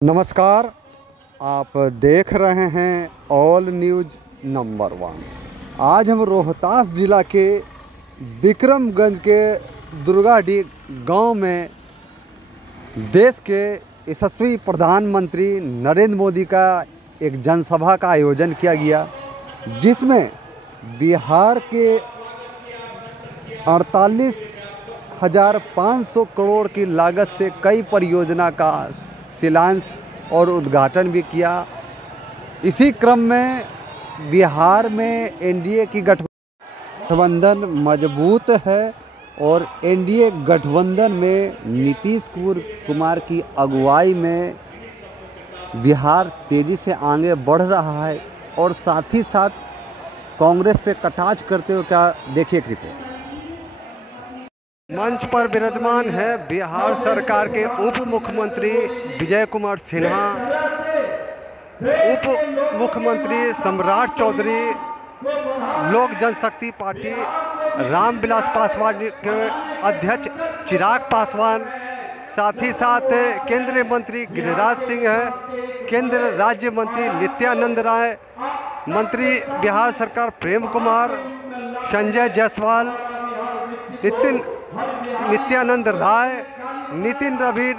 नमस्कार। आप देख रहे हैं ऑल न्यूज़ नंबर 1। आज हम रोहतास ज़िला के विक्रमगंज के दुर्गाडीह गांव में देश के यशस्वी प्रधानमंत्री नरेंद्र मोदी का एक जनसभा का आयोजन किया गया, जिसमें बिहार के 48,500 करोड़ की लागत से कई परियोजना का शिलान्यास और उद्घाटन भी किया। इसी क्रम में बिहार में एनडीए की गठबंधन मजबूत है और एनडीए गठबंधन में नीतीश कुमार की अगुवाई में बिहार तेज़ी से आगे बढ़ रहा है और साथ ही साथ कांग्रेस पे कटाक्ष करते हुए क्या देखिए एक रिपोर्ट। मंच पर विराजमान है बिहार सरकार के उप मुख्यमंत्री विजय कुमार सिन्हा, उप मुख्यमंत्री सम्राट चौधरी, लोक जनशक्ति पार्टी रामविलास पासवान के अध्यक्ष चिराग पासवान, साथ ही साथ केंद्रीय मंत्री गिरिराज सिंह है, केंद्र राज्य मंत्री नित्यानंद राय, मंत्री बिहार सरकार प्रेम कुमार, संजय जायसवाल, नित्यानंद राय, नितिन रविर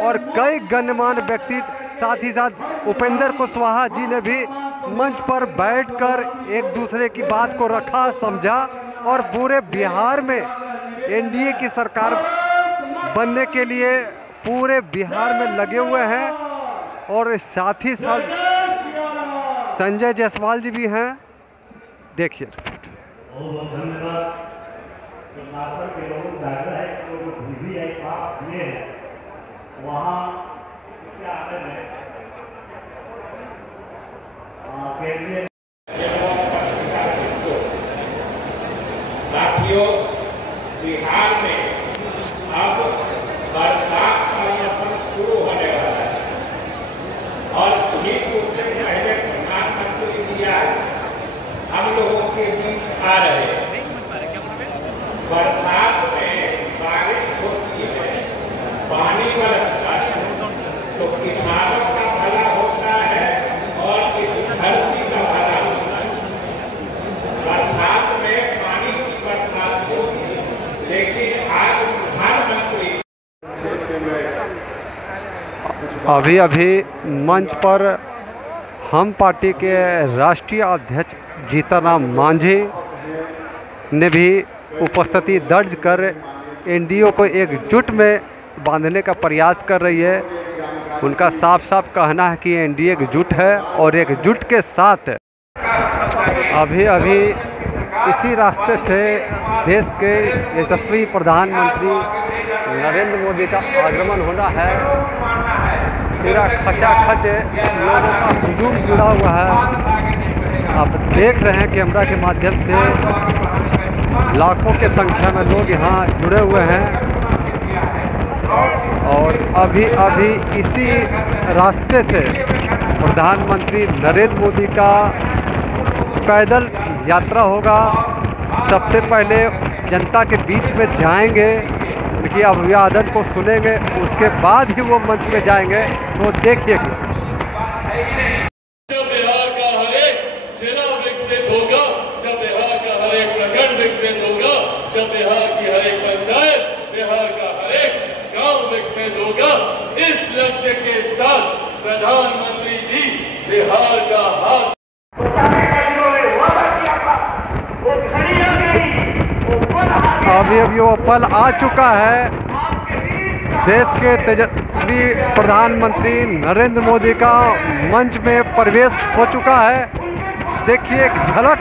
और कई गण्यमान्य व्यक्ति, साथ ही साथ उपेंद्र कुशवाहा जी ने भी मंच पर बैठकर एक दूसरे की बात को रखा, समझा और पूरे बिहार में एनडीए की सरकार बनने के लिए पूरे बिहार में लगे हुए हैं। और साथ ही साथ संजय जायसवाल जी भी हैं, देखिए। साथियों, बिहार में अब बरसात का मौसम शुरू होने वाला है और ठीक उससे पहले प्रधानमंत्री जी आज हम लोगों के बीच आ रहे हैं। बरसात में बारिश होती है, पानी बरसता है तो किसानों का भला होता है और इस धरती का भला होता है। बरसात में पानी की बरसात होगी, लेकिन आज प्रधानमंत्री अभी मंच पर हम पार्टी के राष्ट्रीय अध्यक्ष जीतनराम मांझी ने भी उपस्थिति दर्ज कर एनडीए को एकजुट में बांधने का प्रयास कर रही है। उनका साफ साफ कहना है कि एनडीए एकजुट है और एकजुट के साथ अभी इसी रास्ते से देश के यशस्वी प्रधानमंत्री नरेंद्र मोदी का आगमन होना है। पूरा खचाखच लोगों का हुजूम जुड़ा हुआ है। आप देख रहे हैं कैमरा के माध्यम से लाखों के संख्या में लोग यहाँ जुड़े हुए हैं और अभी इसी रास्ते से प्रधानमंत्री नरेंद्र मोदी का पैदल यात्रा होगा। सबसे पहले जनता के बीच में जाएंगे, उनकी अभिवादन को सुनेंगे, उसके बाद ही वो मंच पे जाएंगे। तो देखिए जब बिहार की हर एक पंचायत, बिहार का हर एक गांव विकसित होगा, इस लक्ष्य के साथ प्रधानमंत्री जी बिहार का हाथ अभी वो पल आ चुका है। देश के तेजस्वी प्रधानमंत्री नरेंद्र मोदी का मंच में प्रवेश हो चुका है। देखिए एक झलक।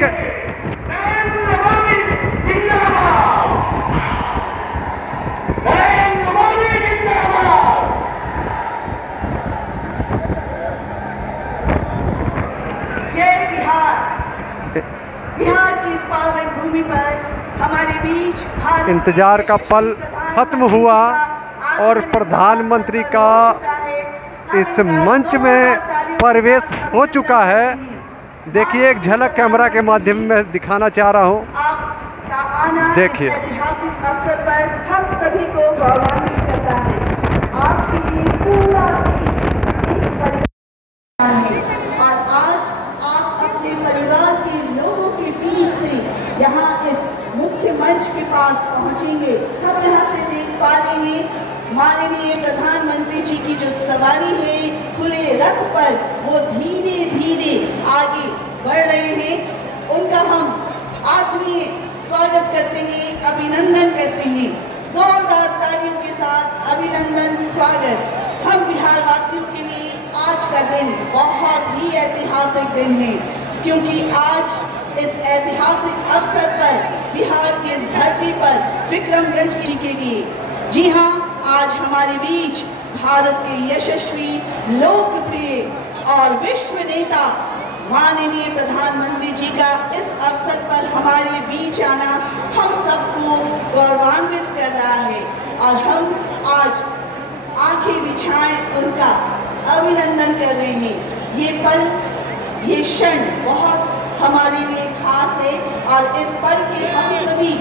बिहार की इस पावन भूमि पर हमारे बीच इंतजार का पल खत्म हुआ और प्रधानमंत्री का इस मंच में प्रवेश हो चुका है। देखिए एक झलक कैमरा के माध्यम में दिखाना चाह रहा हूँ। देखिए ऐतिहासिक अवसर पर हम सभी को गौरवान्वित करता है। आपके लिए पूरा देश के पास पहुंचेंगे हम यहाँ से देख पा रहे हैं माननीय प्रधानमंत्री जी की जो सवारी है खुले रथ पर, वो धीरे धीरे आगे बढ़ रहे हैं। उनका हम आत्मीय स्वागत करते हैं, अभिनंदन करते हैं। जोरदार तालियों के साथ अभिनंदन स्वागत। हम बिहार वासियों के लिए आज का दिन बहुत ही ऐतिहासिक दिन है, क्योंकि आज इस ऐतिहासिक अवसर पर बिहार की इस धरती पर विक्रमगंज के लिए, जी हाँ, आज हमारे बीच भारत के यशस्वी, लोकप्रिय और विश्व नेता माननीय प्रधानमंत्री जी का इस अवसर पर हमारे बीच आना हम सबको गौरवान्वित कर रहा है। और हम आज आंखें बिछाएं उनका अभिनंदन कर रहे हैं। ये पल, ये क्षण बहुत हमारे लिए खास है और इस पल के हम सभी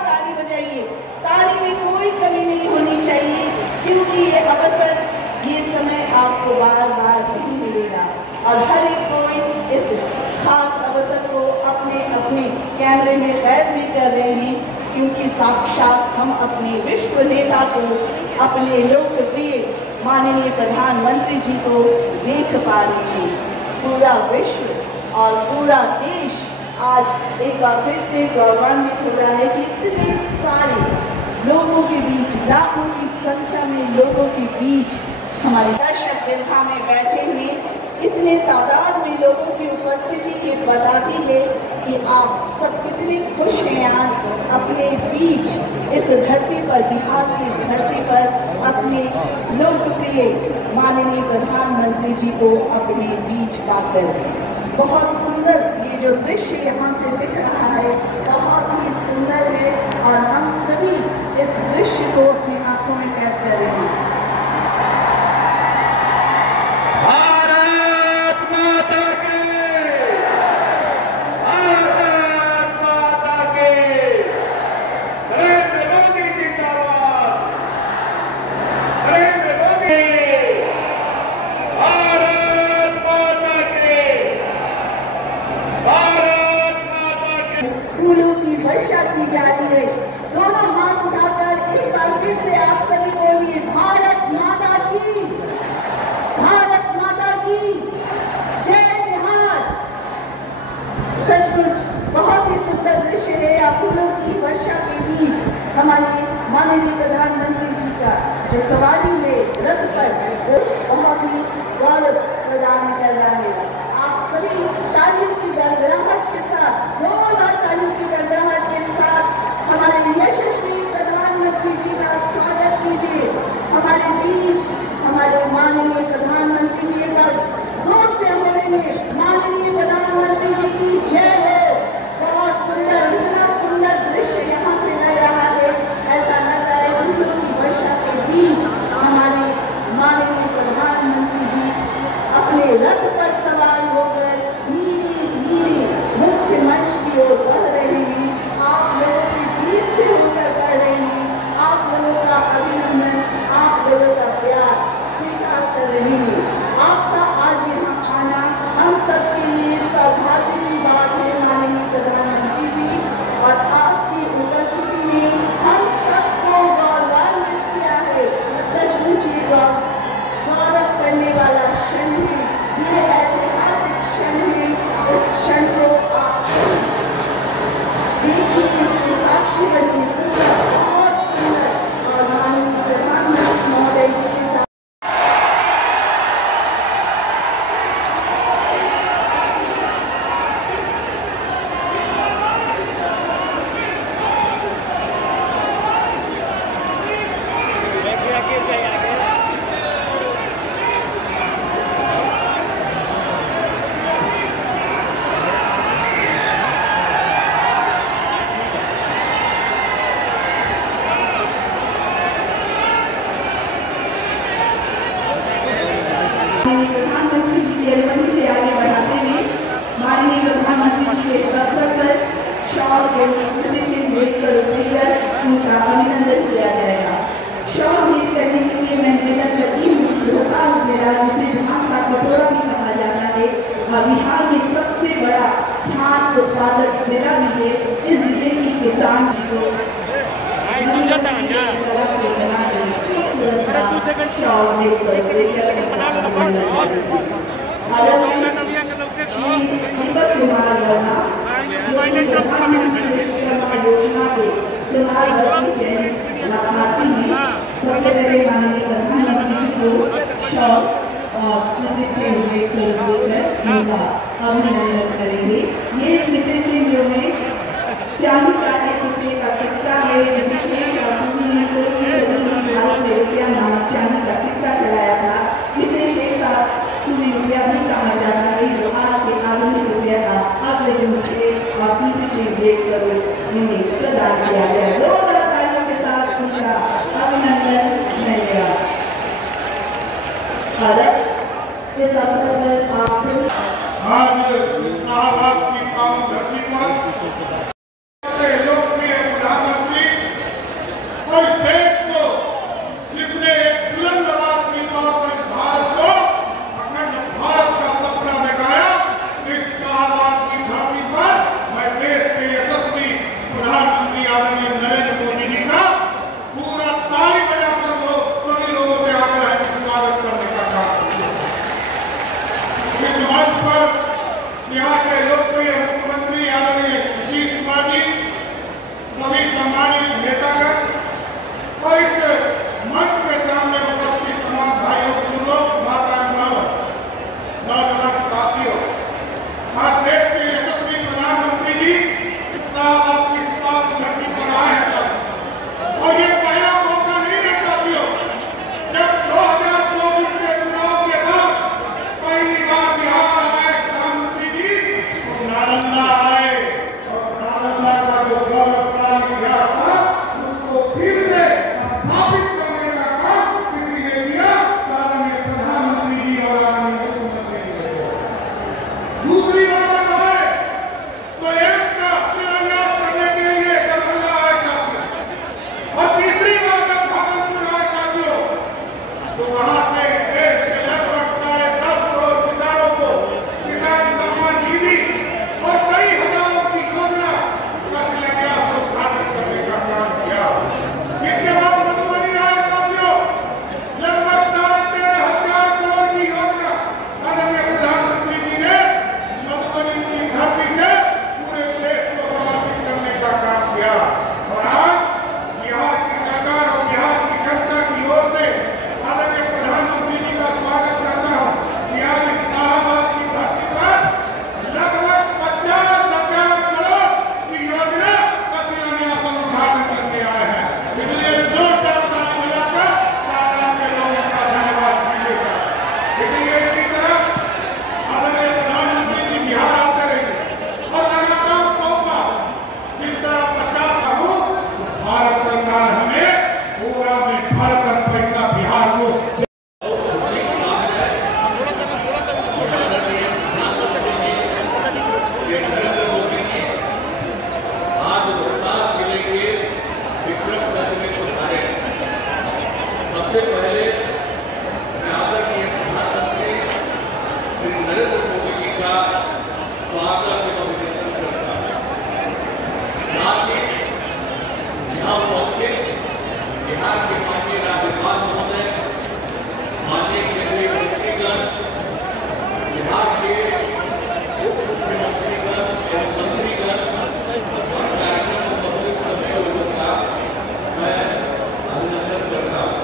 ताली बजाइए। ताली में कोई कमी नहीं होनी चाहिए, क्योंकि ये अवसर, ये समय आपको बार बार नहीं मिलेगा और हर एक कोई इस खास अवसर को अपने अपने कैमरे में कैद भी कर रहे हैं, क्योंकि साक्षात हम अपने विश्व नेता को, अपने लोकप्रिय माननीय प्रधानमंत्री जी को देख पा रहे हैं। पूरा विश्व और पूरा देश आज एक बार फिर से गौरवान्वित हो रहा है कि इतने सारे लोगों के बीच, लाखों की संख्या में लोगों के बीच हमारे दर्शक दीर्घा में बैठे हैं। इतने तादाद में लोगों की उपस्थिति ये बताती है कि आप सब कितने खुश हैं आज अपने बीच इस धरती पर, बिहार की इस धरती पर अपने लोकप्रिय माननीय प्रधानमंत्री जी को अपने बीच पाकर। बहुत सुंदर ये जो दृश्य यहाँ से दिख रहा है, बहुत ही सुंदर है और हम सभी इस दृश्य को अपनी आंखों में कैद कर रहे हैं। फूलों की वर्षा की जा रही है। दोनों हाथ उठाकर एक बार फिर से आप सभी बोलिए, भारत माता की, भारत माता की जय बिहार। सचमुच बहुत ही सुंदर दृश्य है। आप फूलों की वर्षा के बीच हमारे माननीय प्रधानमंत्री जी का जो सवारी है रथ पर, वो बहुत ही गौरव प्रदान कर रहा है। आप सभी तालियों की गड़गड़ाहट के साथ, जोरदार तालियों की गड़गड़ाहट के साथ हमारे यशस्वी प्रधानमंत्री जी का स्वागत कीजिए। हमारे बीच हमारे माननीय प्रधानमंत्री जी का जोर से हम बोलेंगे, माननीय प्रधानमंत्री जी की जय हो। बहुत सुंदर, इतना सुंदर दृश्य यहाँ से लग रहा है, ऐसा लग रहा है फूलों की वर्षा के बीच हमारे माननीय प्रधानमंत्री जी अपने रथ पर सवार होकर धीरे धीरे मुख्य मंच की ओर बढ़ रहे हैं। आप लोगों के बीच से होकर बढ़ रहे हैं। आप लोगों का अभिनंदन, आप लोगों का प्यार स्वीकार कर रहे हैं। आपका आज यहाँ आना हम सबके लिए सौभाग्य की बात है माननीय प्रधानमंत्री जी, और आपकी उपस्थिति में हम सबको गौरवान्वित किया है। सचमुच ये गौरव करने वाला क्षण है, ये ऐतिहासिक क्षण है। इस क्षण को आप देखिए, इसके साक्षी बनिए। सुंदर, बहुत सुंदर, और माननीय प्रधानमंत्री महोदय जी के साथ प्रधानमंत्री जी की अगुवाई से आगे बढ़ाते हुए माननीय प्रधानमंत्री जी के इस अवसर पर शॉल एवं स्मृति चिन्ह भेंट देकर उनका अभिनंदन किया जाएगा। शॉल भेंट करने के लिए मैं निवेदन करती हूँ, रोहतास जिला जिसे धाम का कटोरा भी कहा जाता है, बिहार में सबसे बड़ा धान उत्पादक जिला भी है। इस जिले की किसान जी को दीपक कुमार वर्मा योजना के लाभार्थी हैं। सबसे पहले माननीय प्रधानमंत्री जी को शॉल और स्मृति चिन्ह उनका अभिनंदन करेंगे। ये स्मृति चिन्ह में चांदी का 1 रुपये का सिक्का है। विशेष शासन ने 16वीं सदी में भारत में रुपया नामक चांदी का सिक्का चलाया था। इसे शेष सूर्य रुपया भी कहा जाता है, जो आज के आधुनिक रुपया का अगले दिन से स्मृति चिन्ह देकर इन्हें प्रदान किया गया। जोरदार तालियों के साथ उनका अभिनंदन धन्यवाद। इस अवसर पर आपसे आज इस्लामाबाद की पावन धरती पर लोकप्रिय प्रधानमंत्री और इस देश को, जिसने एक बुलंद आवाज के तौर पर इस भारत को अखंड भारत का सपना दिखाया, इस इस्लामाबाद की धरती पर मैं देश के यशस्वी प्रधानमंत्री आदरणीय नरेंद्र मोदी जी का पूरा ताली बजाकर सभी लोगों से आग्रह है स्वागत करने का काम। इस मंच पर यहाँ के लोकप्रिय मुख्यमंत्री आदरणीय नीतीश कुमार जी, सभी सम्मानित नेतागण और इस मंच के सामने उपस्थित तमाम भाइयों बुजुर्गों, माताओं, नौजवान साथियों, आज देश के यशस्वी प्रधानमंत्री जी इस्लामाबाद की पावन धरती पर आए हैं और ये पहला मौका नहीं है साथियों। जब 2024 के चुनाव के बाद पहली बार बिहार आए प्रधानमंत्री जी, तो नालंदा आए और नालंदा का जो गौरवशाली इतिहास था उसको फिर से स्थापित करने का काम किसी ने किया, आदरणीय प्रधानमंत्री जी और आदरणीय मुख्यमंत्री जी को। दूसरी बात आए तो एम्स का शिलान्यास करने के लिए दरभंगा आए साथियों, और तीसरी बार जब भागलपुर आए साथियों, तो वहां से देश के लगभग 10.5 करोड़ किसानों को किसान सम्मान निधि और कई हजारों की योजना का शिलान्यास और उद्घाटन करने का काम किया। इसके बाद मधुबनी आए साथियों, लगभग 13,500 करोड़ की योजना आदरणीय प्रधानमंत्री जी ने मधुबनी की धरती से पूरे देश को समर्पित करने का काम किया। और आज बिहार की सरकार और बिहार की जनता की ओर से आदरणीय प्रधानमंत्री जी का स्वागत करता हूं कि आज इस्लामाबाद की धरती पर लगभग 50,000 करोड़ की योजना का शिलान्यास और उद्घाटन करने आए हैं। इसलिए जोरदार ताली बजाकर साधारण के लोगों का धन्यवाद कीजिएगा। इसलिए इसी तरह आदरणीय प्रधानमंत्री जी बिहार आते रहेंगे और लगातार मौका जिस तरह 50 करोड़ भारत सरकार हमें पूरा में भरकर पैसा बिहार को आज रोहतास जिले के विक्रम कस्बे को उतारे। सबसे पहले मैं आदरणीय प्रधानमंत्री श्री नरेंद्र मोदी जी का स्वागत एवं अभिनंदन करता हूं। साथ ही यहाँ उपस्थित बिहार के माननीय राज्यपाल महोदय, माननीय केंद्रीय मंत्रीगण, बिहार के उप मुख्यमंत्रीगण एवं मंत्रीगण और कार्यक्रम में उपस्थित सभी लोगों का मैं अभिनंदन करता हूँ।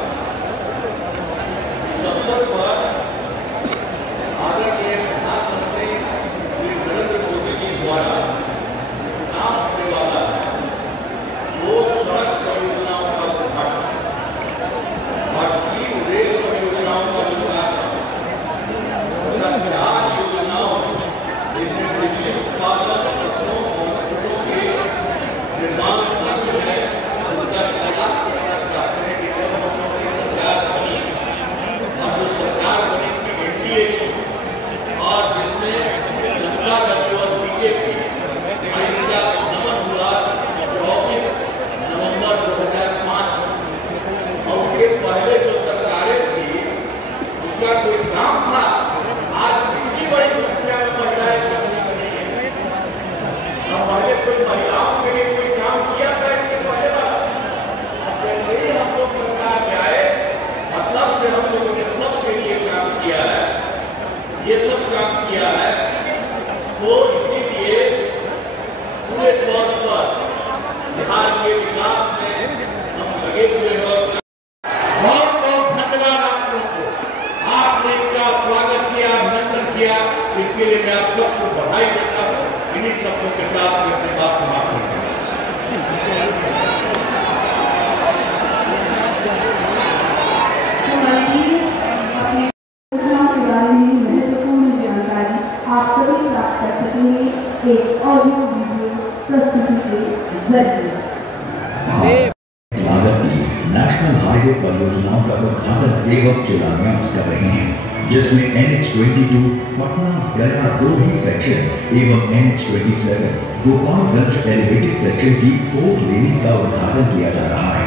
परियोजनाओं का उद्घाटन एवं शिलान्यास कर रहे हैं, जिसमें NH22 पटना गया 2 ही सेक्शन एवं NH27 गोपालगंज एलिवेटेड सेक्शन की 4 लेनिंग का उद्घाटन किया जा रहा है।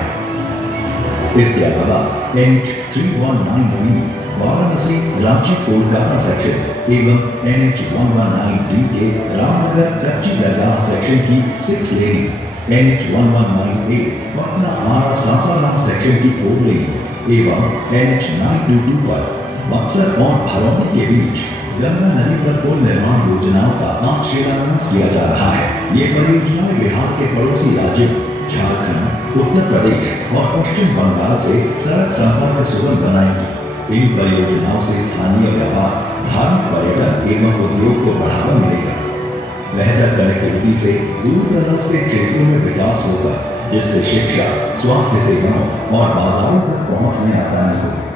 इसके अलावा NH319B वाराणसी रांची कोलकाता सेक्शन एवं NH119D के रामनगर कच्ची दरगाह सेक्शन की 6 लेनिंग, NH119A पटना आरा सासाराम सेक्शन की 4 लेनिंग एवं NH922 पर बक्सर और भरौनी के बीच गंगा नदी पर पुल निर्माण योजनाओं का आज शिलान्यास किया जा रहा है। ये परियोजनाएं बिहार के पड़ोसी राज्यों झारखंड, उत्तर प्रदेश और पश्चिम बंगाल से सड़क संपर्क सुगम बनाएंगी। इन परियोजनाओं से स्थानीय व्यापार, धार्मिक पर्यटन एवं उद्योग को बढ़ावा मिलेगा। बेहतर कनेक्टिविटी से दूर दराज के क्षेत्रों में विकास होगा, जिससे शिक्षा, स्वास्थ्य सेवाओं और बाजारों तक पहुंच में आसानी होगी।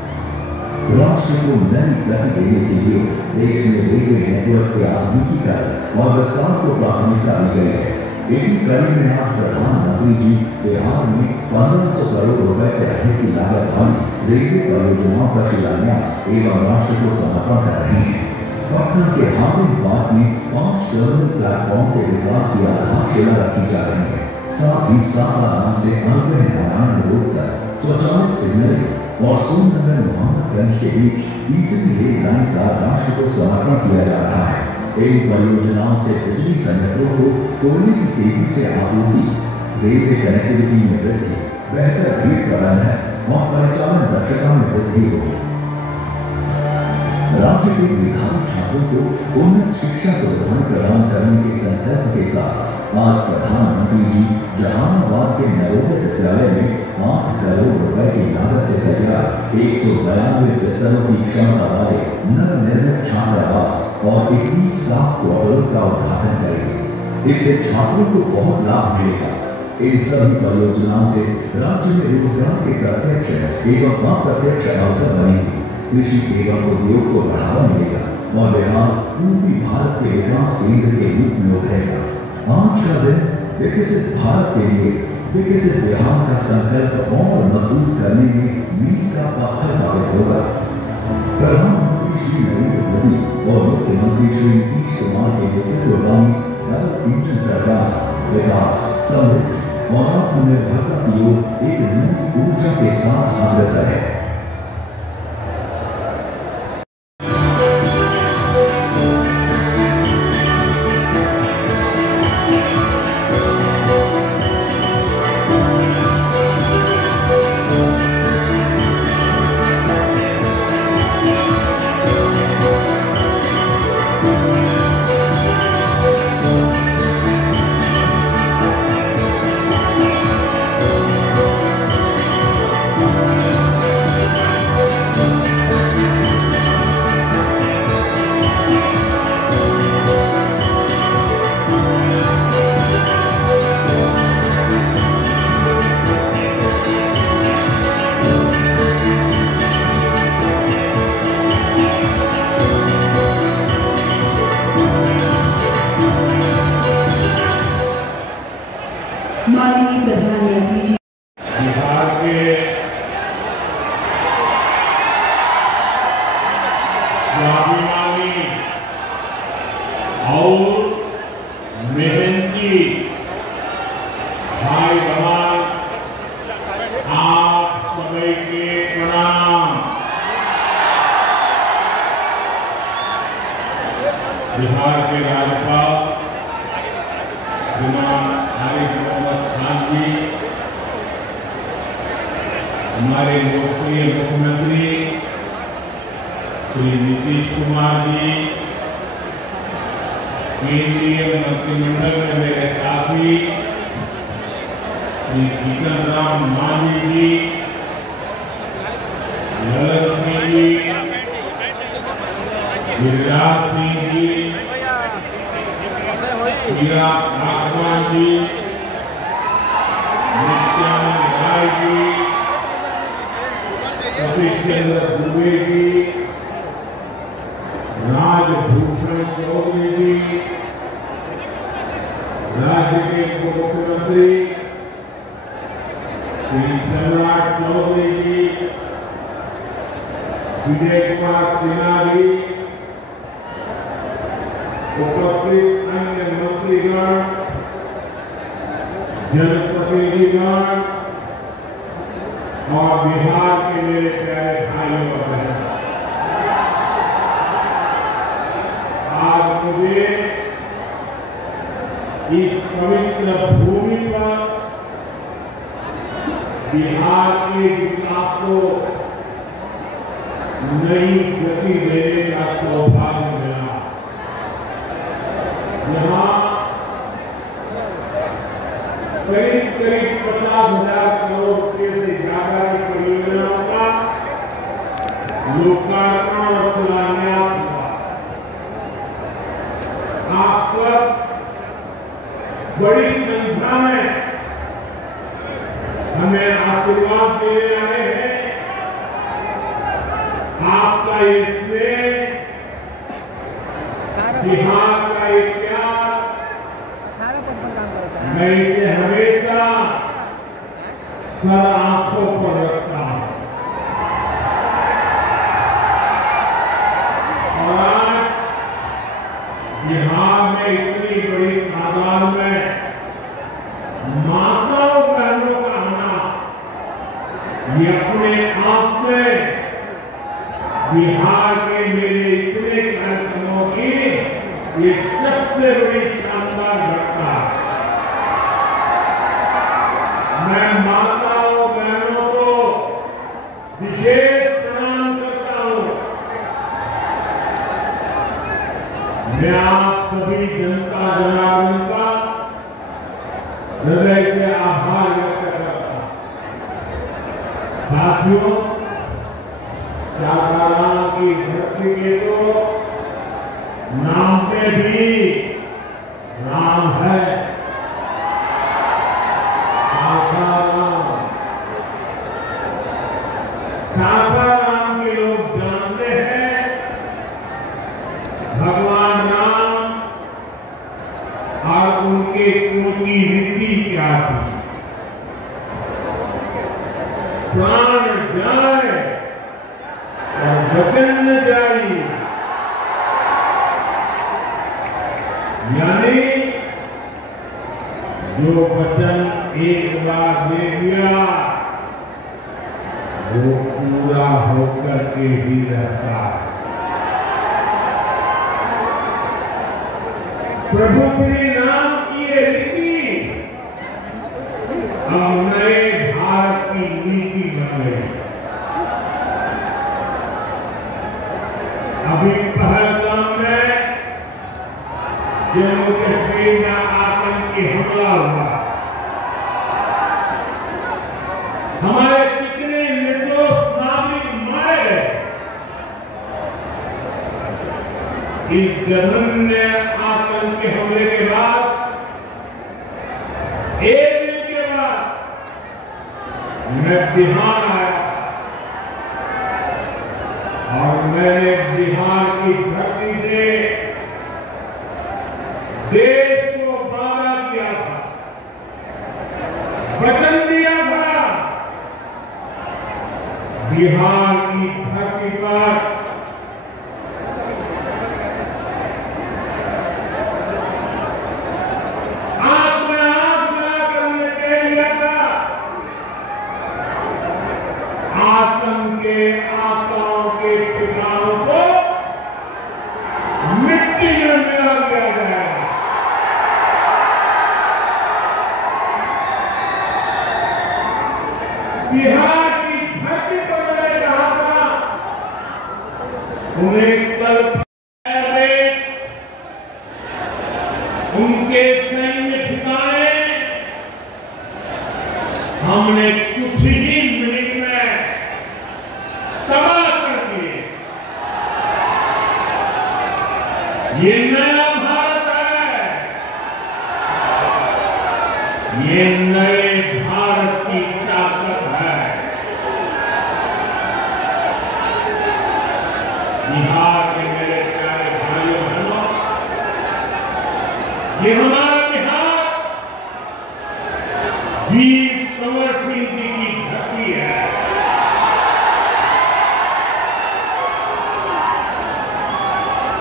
राष्ट्र को नई गति देने के लिए देश में रेलवे नेटवर्क के आधुनिकीकरण और विस्तार को प्राथमिकता दी गई है। इसी कड़ी में आज प्रधानमंत्री जी बिहार में 1500 करोड़ रुपए से अधिक की लागत वाली रेलवे परियोजनाओं का शिलान्यास एवं राष्ट्र को समर्पण कर रहे हैं। पटना के हामिद बाग में 5 टर्मिनल प्लेटफॉर्म के विकास की आधारशिला रखी जा रही है। साथ ही सासाराम से अनुग्रह नारायण रोड तक स्वचालित सिग्नलिंग और सोननगर मोहम्मदगंज के बीच तीसरी रेल लाइन का राष्ट्र को समर्पण किया जा रहा है। इन परियोजनाओं से बिजली संयंत्रों को कोयले की तेजी से आपूर्ति, रेलवे कनेक्टिविटी में वृद्धि, बेहतर ग्रिड प्रबंधन और परिचालन दक्षता में वृद्धि होगी। राज्य के मेधावी छात्रों को उन्नत शिक्षा सुविधाएं प्रदान करने के संकल्प के साथ आज प्रधानमंत्री जी जहानाबाद के नवोदय विद्यालय में 8 करोड़ रुपए की लागत से तैयार 192 बिस्तरों की क्षमता वाले नवनिर्मित छात्रावास और 21 स्टाफ क्वार्टर का उद्घाटन करेंगे। इससे छात्रों को बहुत लाभ मिलेगा। इन सभी परियोजनाओं से राज्य में रोजगार के प्रत्यक्ष एवं अप्रत्यक्ष अवसर बनेंगे, कृषि एवं उद्योग को बढ़ावा मिलेगा और बिहार पूर्वी भारत के विकास केंद्र के रूप में उभरेगा। आज का दिन विकसित भारत के लिए विकसित बिहार का संकल्प और मजबूत करने में मील का पत्थर साबित होगा। प्रधानमंत्री श्री नरेंद्र मोदी और मुख्यमंत्री श्री नीतीश कुमार के नेतृत्व वाली नव इंजन सरकार विकास, समृद्धि और आत्मनिर्भरता की ओर एक नई ऊर्जा के साथ अग्रसर है। माननीय प्रधानमंत्री जी बिहार के स्वाभिमानी और मेहनती भाई बहन, आप सभी के प्रणाम। बिहार के राज्यपाल श्रीमान आरिफ मोहम्मद खान जी, हमारे लोकप्रिय मुख्यमंत्री श्री नीतीश कुमार जी, केंद्रीय मंत्रिमंडल में मेरे साथी श्री जीतन राम मांझी जी, ललन सिंह जी, गिरिराज सिंह जी, मीरा पासवान जी, नित्यानंद राय जी, सतीश चंद्र दुबे जी, राजभूषण चौधरी जी, राज्य के उप मुख्यमंत्री श्री सम्राट चौधरी जी, विजय कुमार सिन्हा जी, उपस्थित अन्य मंत्रीगण, जनप्रतिनिधिगण और बिहार के मेरे प्यारे भाइयों और बहनों, आज मुझे इस पवित्र भूमि पर बिहार के विकास को नई गति देने का सौभाग्य मिला। यहाँ करीब 50,000 करोड़ रुपये से ज्यादा की परियोजनाओं का लोकार्पण और शिलान्यास हुआ। आप सब बड़ी संख्या में हमें आशीर्वाद देने आए हैं। आपका ये स्नेह, बिहार का ये प्यार, मैं इसे हमेशा सर आंखों पर रखता हूं। और आज बिहार में इतनी बड़ी तादाद में माताओं बहनों का आना, ये अपने आप में बिहार के मेरे इतने कार्यक्रमों की ये सबसे बड़ी शानदार घटना है। मैं माताओं बहनों को विशेष प्रणाम करता हूं। मैं आप सभी जनता जनार्दन का हृदय से आभार व्यक्त करता हूं। साथियों, सासाराम की धरती के तो नाम में भी राम है। सासाराम के लोग जानते हैं भगवान राम और उनके कोटि रीति क्या थी। प्राण जाए और वचन न जाए, यानी जो वचन एक बार दे दिया वो पूरा होकर के ही रहता है। प्रभु श्री राम की ये रीति अब नए भारत की नीति बन गई। अभी पहलगाम में जम्मू कश्मीर में आतंकी हमला हुआ। हमारे कितने निर्दोष नागरिक मारे गए। इस जघन्य आतंकी हमले के बाद, एक दिन के बाद मैं बिहार आया और मैंने बिहार की धरती से देश को वादा किया था, वचन दिया था। बिहार की धरती पर आंख में आंख मिलाकर हमने कह दिया था, आतंक के आकाओं के ठिकानों को मिट्टी में मिला दिया जाएगा। बिहार की धरती पर मैंने कहा था, उन्हें कल उनके सैन्य ठिकाने हमने कुछ ही मिनट में तबाह कर दिए। ये नया भारत है, ये नए भारत की ताकत है। बिहार के मेरे प्यारे भाइयों बहनों, ये हमारा बिहार वीर कंवर सिंह जी की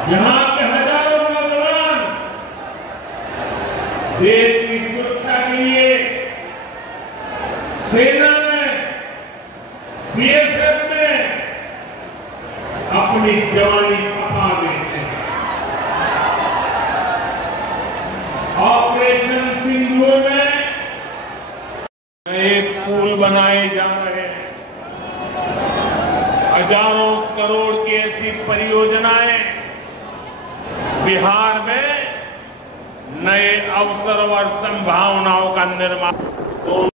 यहाँ के हजारों नौजवान देश की सुरक्षा के लिए सेना में, बीएसएफ में अपनी जवानी खपा देते हैं। ऑपरेशन सिंदूर में नए पुल बनाए जा रहे हैं। हजारों करोड़ की ऐसी परियोजनाएं बिहार में नए अवसर और संभावनाओं का निर्माण